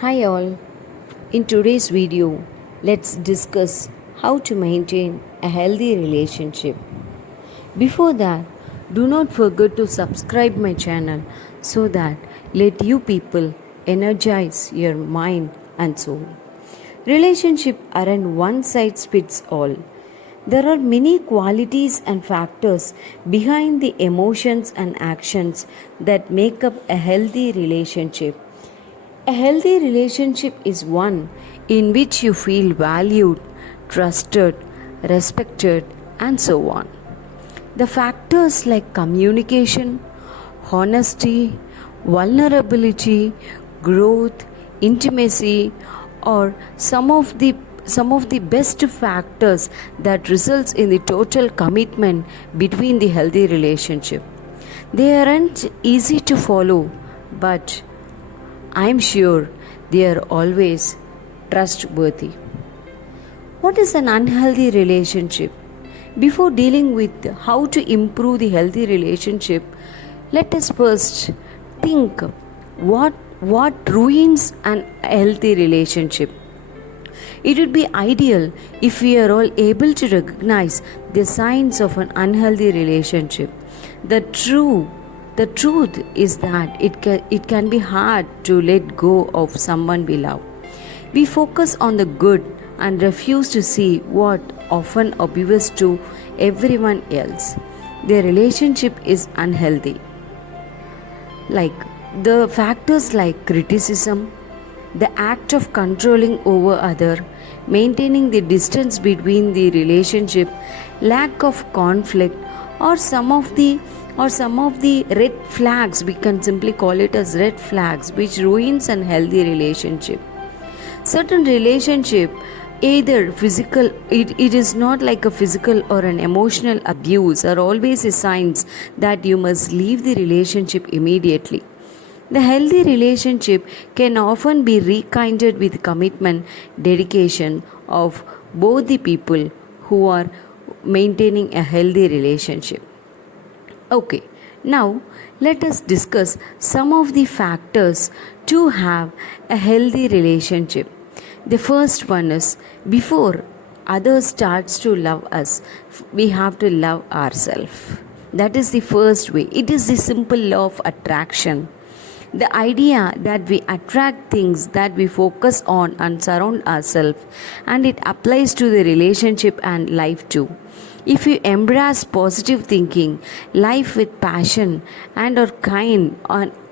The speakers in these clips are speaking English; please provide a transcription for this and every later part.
Hi all. In today's video, let's discuss how to maintain a healthy relationship. Before that, do not forget to subscribe my channel so that let you people energize your mind and soul. Relationships aren't one size fits all. There are many qualities and factors behind the emotions and actions that make up a healthy relationship. A healthy relationship is one in which you feel valued, trusted, respected, and so on. The factors like communication, honesty, vulnerability, growth, intimacy are some of the best factors that results in the total commitment between the healthy relationship. They aren't easy to follow, but I'm sure they are always trustworthy. What is an unhealthy relationship? Before dealing with how to improve the healthy relationship, let us first think what ruins an healthy relationship. It would be ideal if we are all able to recognize the signs of an unhealthy relationship. The truth is that it can be hard to let go of someone we love. We focus on the good and refuse to see what often obvious to everyone else. The relationship is unhealthy. Like the factors like criticism, the act of controlling over other, maintaining the distance between the relationship, lack of conflict, or some of the red flags, we can simply call it as red flags, which ruins an healthy relationship. Certain relationship, either physical, it is not like a physical or an emotional abuse, are always a signs that you must leave the relationship immediately. The healthy relationship can often be rekindled with commitment, dedication of both the people who are maintaining a healthy relationship. Okay, now let us discuss some of the factors to have a healthy relationship. The first one is before others starts to love us, we have to love ourselves. That is the first way. It is the simple law of attraction. The idea that we attract things that we focus on and surround ourselves, and it applies to the relationship and life too. If you embrace positive thinking, life with passion, and are kind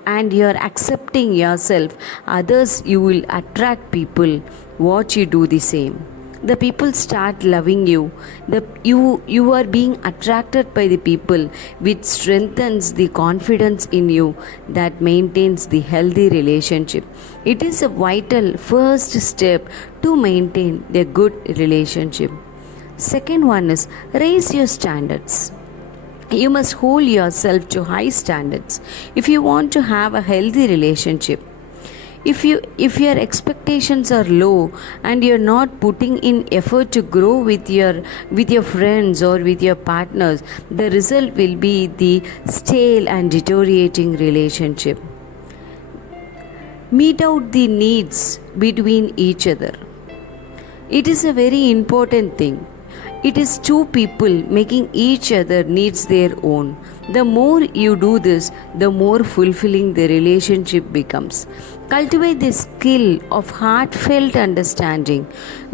and you are accepting yourself, others, you will attract people what you do the same. The people start loving you. You are being attracted by the people, which strengthens the confidence in you that maintains the healthy relationship. It is a vital first step to maintain the good relationship. Second one is raise your standards. You must hold yourself to high standards if you want to have a healthy relationship. If your expectations are low and you're not putting in effort to grow with your friends or with your partners, the result will be the stale and deteriorating relationship. Meet out the needs between each other. It is a very important thing. It is two people making each other needs their own. The more you do this, the more fulfilling the relationship becomes. Cultivate the skill of heartfelt understanding,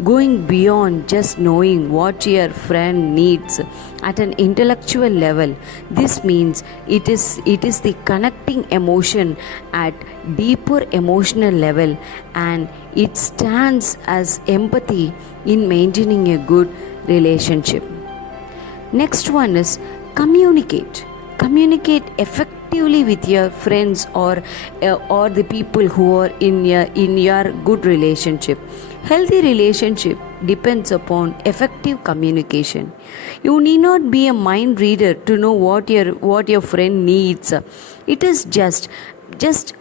going beyond just knowing what your friend needs at an intellectual level. This means it is the connecting emotion at deeper emotional level, and it stands as empathy in maintaining a good relationship. Next one is communicate. Communicate effectively with your friends or the people who are in your good relationship. Healthy relationship depends upon effective communication. You need not be a mind reader to know what your friend needs. It is just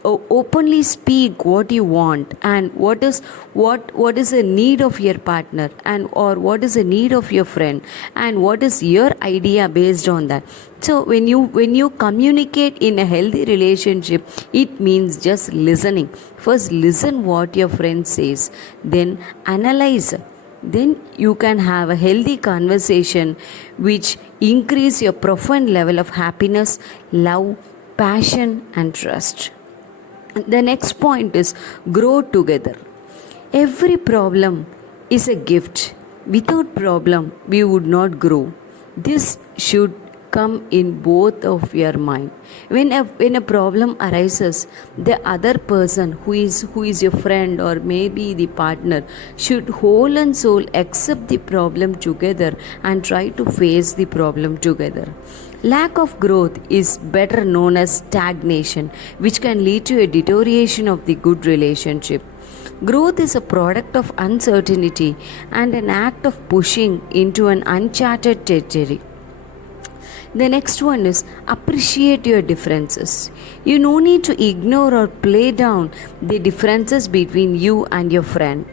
openly speak what you want, and what is the need of your partner, and or what is the need of your friend, and what is your idea based on that. So when you communicate in a healthy relationship, it means just listening. First listen what your friend says, then analyze, then you can have a healthy conversation which increase your profound level of happiness, love, passion and trust. The next point is grow together. Every problem is a gift. Without problem, we would not grow. This should come in both of your mind. When a problem arises, the other person who is your friend or maybe the partner should whole and soul accept the problem together and try to face the problem together. Lack of growth is better known as stagnation, which can lead to a deterioration of the good relationship. Growth is a product of uncertainty and an act of pushing into an uncharted territory. The next one is appreciate your differences. You no need to ignore or play down the differences between you and your friend.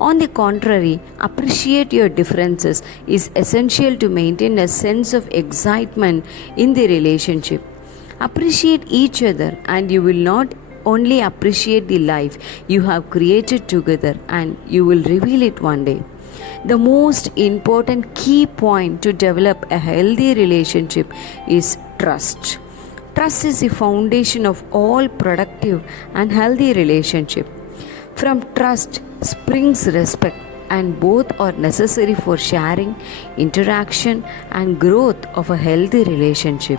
On the contrary, appreciate your differences is essential to maintain a sense of excitement in the relationship. Appreciate each other, and you will not only appreciate the life you have created together, and you will reveal it one day. The most important key point to develop a healthy relationship is trust. Trust is the foundation of all productive and healthy relationship. From trust springs respect, and both are necessary for sharing, interaction and growth of a healthy relationship.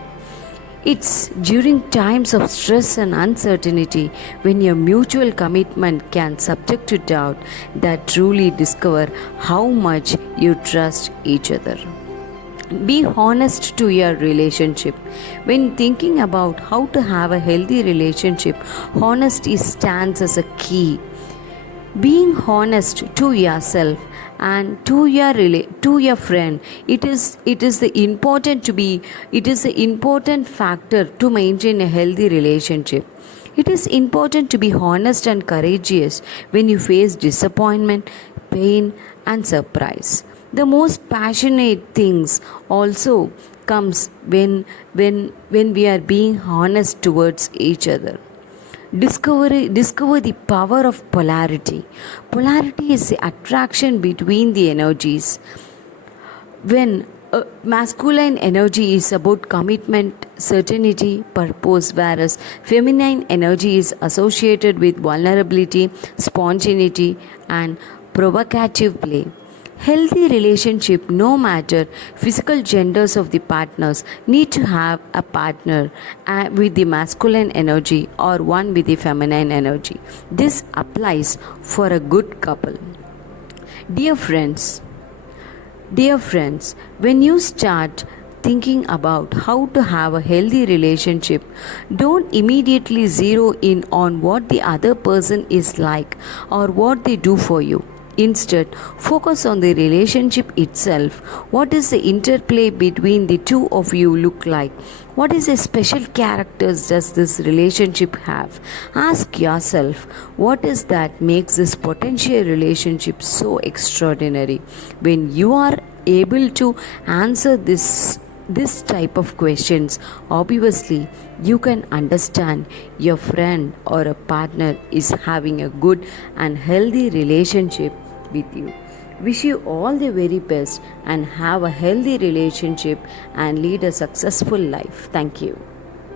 It's during times of stress and uncertainty, when your mutual commitment can subject to doubt, that truly discover how much you trust each other. Be honest to your relationship. When thinking about how to have a healthy relationship, honesty stands as a key. Being honest to yourself and to your friend, it is the important factor to maintain a healthy relationship. It is important to be honest and courageous when you face disappointment, pain and surprise. The most passionate things also comes when we are being honest towards each other. Discover the power of polarity. Polarity is the attraction between the energies. When masculine energy is about commitment, certainty, purpose, whereas feminine energy is associated with vulnerability, spontaneity, and provocative play. Healthy relationship, no matter physical genders of the partners, need to have a partner with the masculine energy or one with the feminine energy. This applies for a good couple. Dear friends, when you start thinking about how to have a healthy relationship, don't immediately zero in on what the other person is like or what they do for you. Instead, focus on the relationship itself. What is the interplay between the two of you look like? What is the special characters does this relationship have? Ask yourself, what is that makes this potential relationship so extraordinary? When you are able to answer this type of questions, obviously you can understand your friend or a partner is having a good and healthy relationship with you. Wish you all the very best and have a healthy relationship and lead a successful life. Thank you.